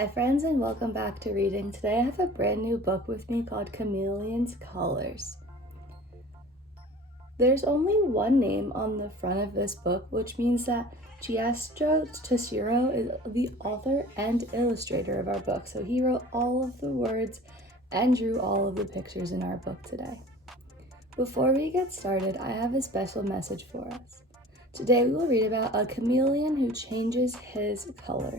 Hi friends, and welcome back to reading. Today I have a brand new book with me called Chameleon's Colors. There's only one name on the front of this book, which means that Giusto Tessero is the author and illustrator of our book. So he wrote all of the words and drew all of the pictures in our book today. Before we get started, I have a special message for us. Today we will read about a chameleon who changes his color.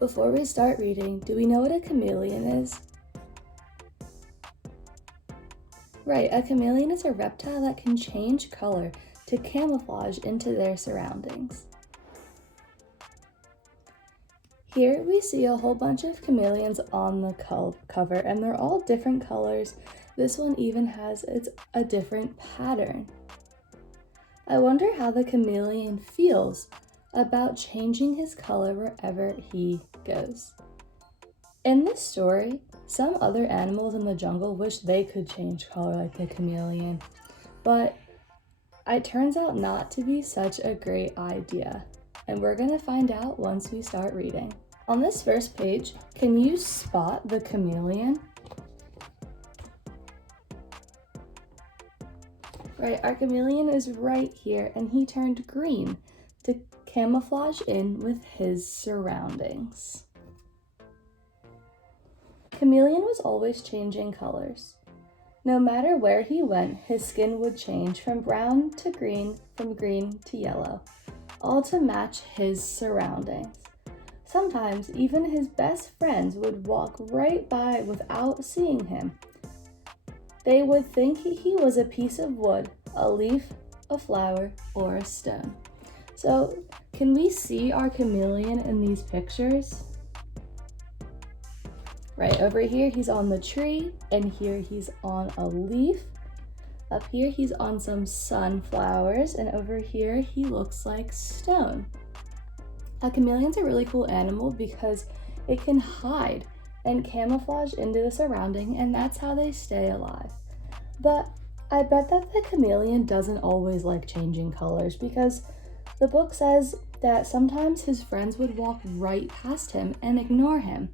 Before we start reading, do we know what a chameleon is? Right, a chameleon is a reptile that can change color to camouflage into their surroundings. Here we see a whole bunch of chameleons on the cover, and they're all different colors. This one even has a different pattern. I wonder how the chameleon feels about changing his color wherever he goes. In this story, some other animals in the jungle wish they could change color like the chameleon, but it turns out not to be such a great idea, and we're gonna find out once we start reading. On this first page, can you spot the chameleon? Right, our chameleon is right here, and he turned green to camouflage in with his surroundings. Chameleon was always changing colors. No matter where he went, his skin would change from brown to green, from green to yellow, all to match his surroundings. Sometimes even his best friends would walk right by without seeing him. They would think he was a piece of wood, a leaf, a flower, or a stone. So, can we see our chameleon in these pictures? Right, over here he's on the tree, and here he's on a leaf. Up here he's on some sunflowers, and over here he looks like stone. A chameleon's a really cool animal because it can hide and camouflage into the surrounding, and that's how they stay alive. But I bet that the chameleon doesn't always like changing colors, because the book says that sometimes his friends would walk right past him and ignore him.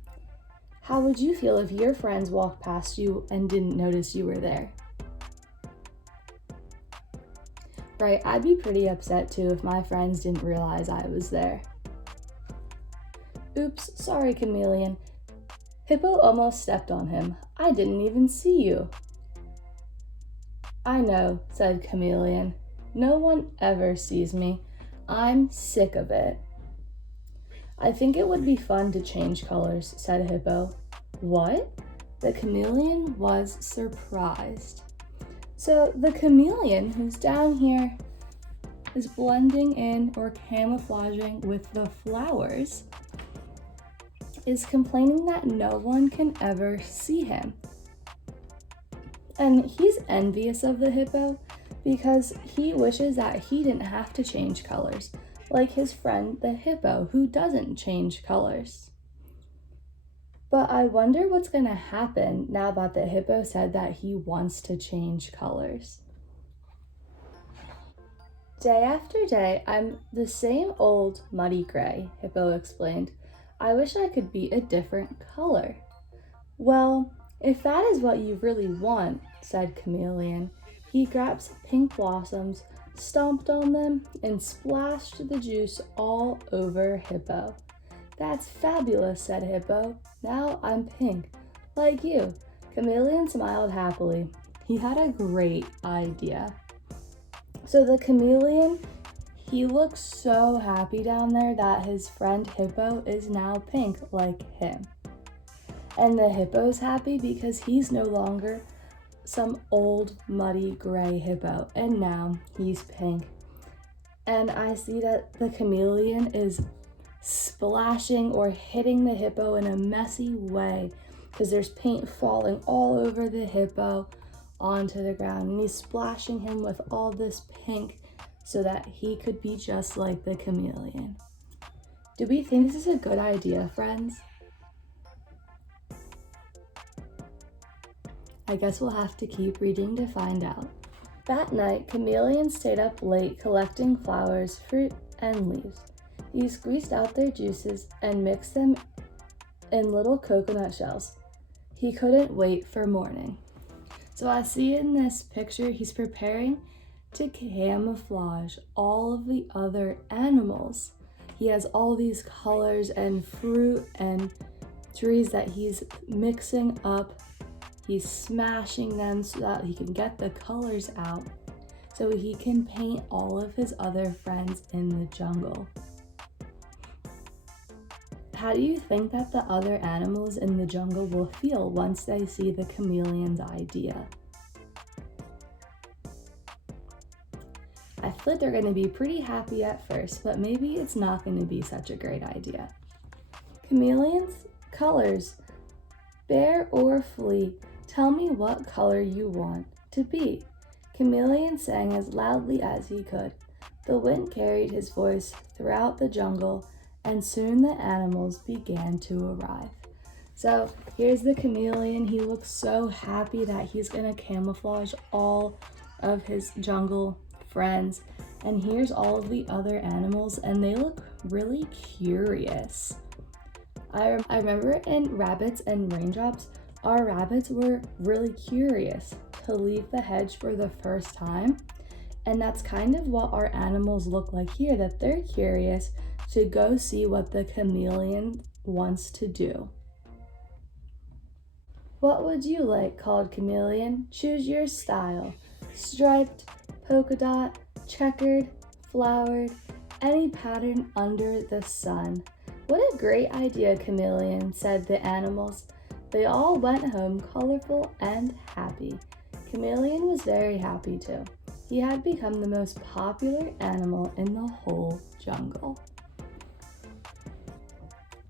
How would you feel if your friends walked past you and didn't notice you were there? Right, I'd be pretty upset too if my friends didn't realize I was there. Oops, sorry, chameleon. Hippo almost stepped on him. I didn't even see you. I know, said Chameleon. No one ever sees me. I'm sick of it. I think it would be fun to change colors, said Hippo. What? The chameleon was surprised. So the chameleon who's down here is blending in or camouflaging with the flowers is complaining that no one can ever see him. And he's envious of the hippo because he wishes that he didn't have to change colors, like his friend the hippo, who doesn't change colors. But I wonder what's gonna happen now that the hippo said that he wants to change colors. Day after day, I'm the same old muddy gray, Hippo explained. I wish I could be a different color. Well, if that is what you really want, said Chameleon, he grabbed some pink blossoms, stomped on them, and splashed the juice all over Hippo. That's fabulous, said Hippo. Now I'm pink, like you. Chameleon smiled happily. He had a great idea. So the chameleon, he looks so happy down there that his friend Hippo is now pink like him. And the hippo's happy because he's no longer some old muddy gray hippo, and now he's pink. And I see that the chameleon is splashing or hitting the hippo in a messy way because there's paint falling all over the hippo onto the ground, and he's splashing him with all this pink so that he could be just like the chameleon. Do we think this is a good idea, friends? I guess we'll have to keep reading to find out. That night, Chameleon stayed up late collecting flowers, fruit, and leaves. He squeezed out their juices and mixed them in little coconut shells. He couldn't wait for morning. So I see in this picture, he's preparing to camouflage all of the other animals. He has all these colors and fruit and trees that he's mixing up. He's smashing them so that he can get the colors out so he can paint all of his other friends in the jungle. How do you think that the other animals in the jungle will feel once they see the chameleon's idea? I feel like they're going to be pretty happy at first, but maybe it's not going to be such a great idea. Chameleon's colors, bear or flea, tell me what color you want to be. Chameleon sang as loudly as he could. The wind carried his voice throughout the jungle, and soon the animals began to arrive. So here's the chameleon. He looks so happy that he's gonna camouflage all of his jungle friends. And here's all of the other animals, and they look really curious. I remember in Rabbits and Raindrops, our rabbits were really curious to leave the hedge for the first time. And that's kind of what our animals look like here, that they're curious to go see what the chameleon wants to do. What would you like? Called Chameleon. Choose your style. Striped, polka dot, checkered, flowered, any pattern under the sun. What a great idea, Chameleon, said the animals. They all went home colorful and happy. Chameleon was very happy too. He had become the most popular animal in the whole jungle.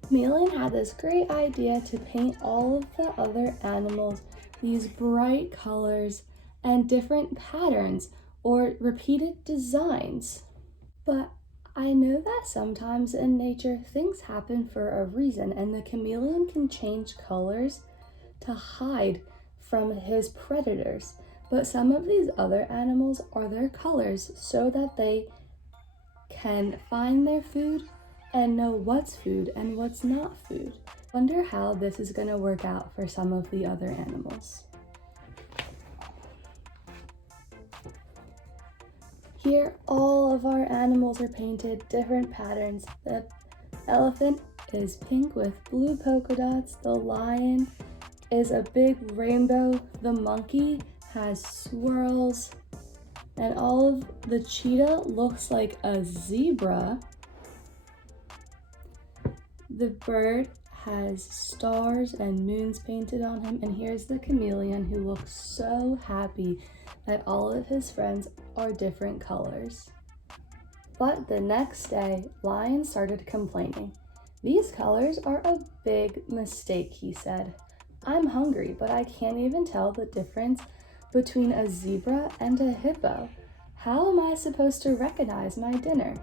Chameleon had this great idea to paint all of the other animals these bright colors and different patterns or repeated designs. But I know that sometimes in nature things happen for a reason, and the chameleon can change colors to hide from his predators. But some of these other animals are their colors so that they can find their food and know what's food and what's not food. Wonder how this is going to work out for some of the other animals. Here, all of our animals are painted different patterns. The elephant is pink with blue polka dots. The lion is a big rainbow. The monkey has swirls. And all of the cheetah looks like a zebra. The bird has stars and moons painted on him. And here's the chameleon who looks so happy that all of his friends are different colors. But the next day, Lion started complaining. These colors are a big mistake, he said. I'm hungry, but I can't even tell the difference between a zebra and a hippo. How am I supposed to recognize my dinner?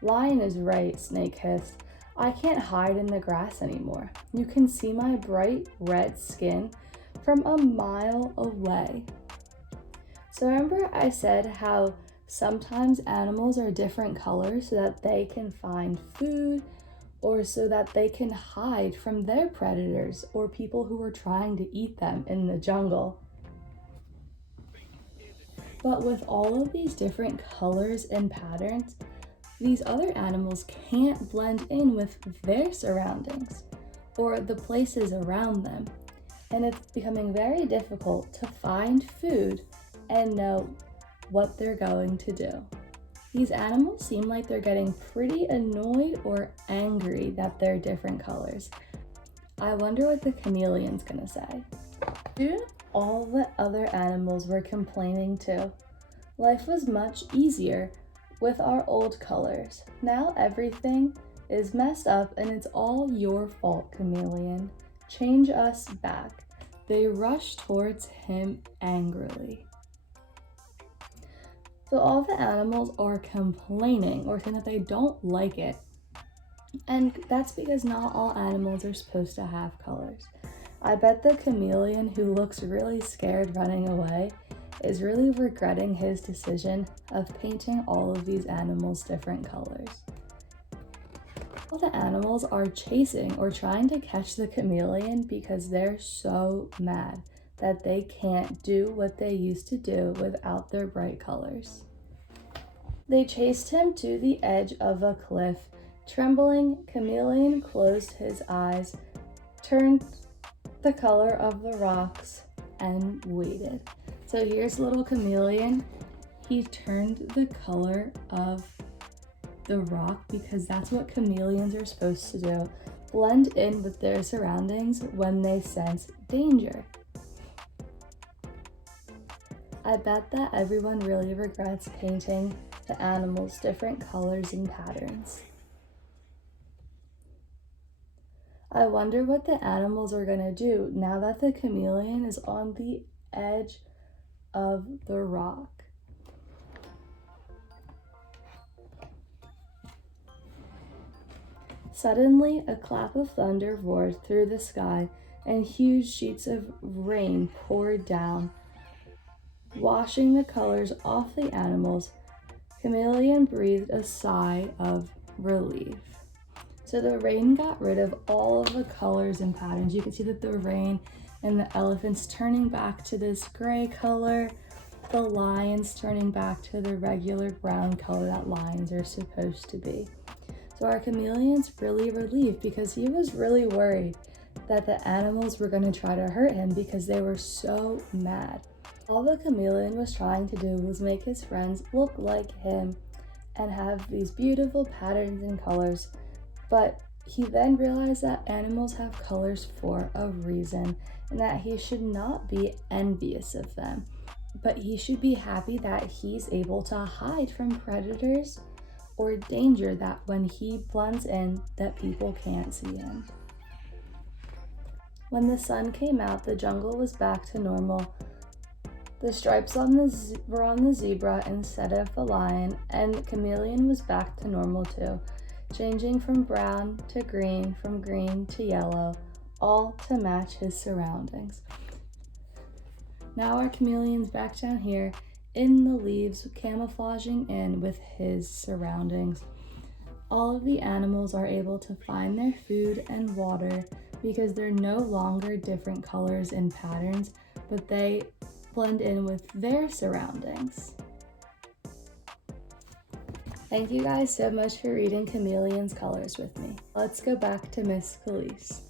Lion is right, Snake hissed. I can't hide in the grass anymore. You can see my bright red skin from a mile away. So remember I said how sometimes animals are different colors so that they can find food or so that they can hide from their predators or people who are trying to eat them in the jungle. But with all of these different colors and patterns, these other animals can't blend in with their surroundings or the places around them. And it's becoming very difficult to find food and know what they're going to do. These animals seem like they're getting pretty annoyed or angry that they're different colors. I wonder what the chameleon's gonna say. Soon, all the other animals were complaining too. Life was much easier with our old colors. Now everything is messed up and it's all your fault, Chameleon. Change us back. They rushed towards him angrily. So all the animals are complaining or saying that they don't like it. And that's because not all animals are supposed to have colors. I bet the chameleon, who looks really scared running away, is really regretting his decision of painting all of these animals different colors. All the animals are chasing or trying to catch the chameleon because they're so mad that they can't do what they used to do without their bright colors. They chased him to the edge of a cliff. Trembling, Chameleon closed his eyes, turned the color of the rocks, and waited. So here's little Chameleon. He turned the color of the rock because that's what chameleons are supposed to do. Blend in with their surroundings when they sense danger. I bet that everyone really regrets painting the animals different colors and patterns. I wonder what the animals are gonna do now that the chameleon is on the edge of the rock. Suddenly, a clap of thunder roared through the sky, and huge sheets of rain poured down, washing the colors off the animals. Chameleon breathed a sigh of relief. So the rain got rid of all of the colors and patterns. You can see that the rain and the elephants turning back to this gray color, the lions turning back to the regular brown color that lions are supposed to be. So our chameleon's really relieved because he was really worried that the animals were going to try to hurt him because they were so mad. All the chameleon was trying to do was make his friends look like him and have these beautiful patterns and colors, but he then realized that animals have colors for a reason and that he should not be envious of them, but he should be happy that he's able to hide from predators or danger that when he blends in that people can't see him. When the sun came out, the jungle was back to normal. The stripes were on the zebra instead of the lion, and Chameleon was back to normal too, changing from brown to green, from green to yellow, all to match his surroundings. Now our chameleon's back down here in the leaves, camouflaging in with his surroundings. All of the animals are able to find their food and water because they're no longer different colors and patterns, but they blend in with their surroundings. Thank you guys so much for reading Chameleon's colors with me. Let's go back to Miss Kelis.